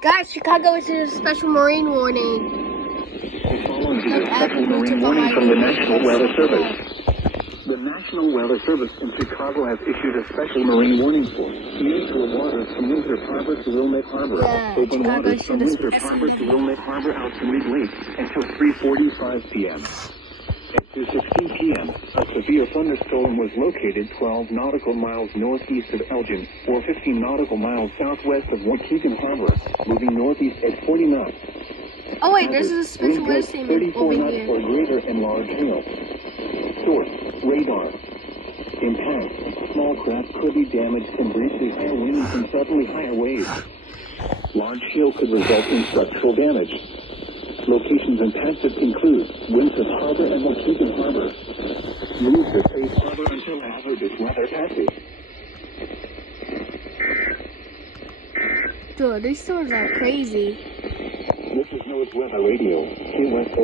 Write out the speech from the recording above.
Guys, Chicago is a special marine warning. Following is a special marine warning from the National Weather Service. The National Weather Service in Chicago has issued a special marine warning for neutral waters from Winthrop Harbor to Wilmette Harbor, open waters from Winthrop Harbor to Wilmette Harbor out to Mid-Lake until 3:45 p.m. At 2:16 p.m., a severe thunderstorm was located 12 nautical miles northeast of Elgin, or 15 nautical miles southwest of Waukegan Harbor, moving northeast at 40 knots. Oh wait, there's a special weather statement over here. For greater and large hail. Source: radar. Impact: small craft could be damaged from briefly higher winds and suddenly higher waves. Large hail could result in structural damage. Locations impacted include Winthrop Harbor and Waukegan Harbor. Move to safe harbor until hazardous weather passes. Dude, these stores are crazy. This is NOAA's Weather Radio.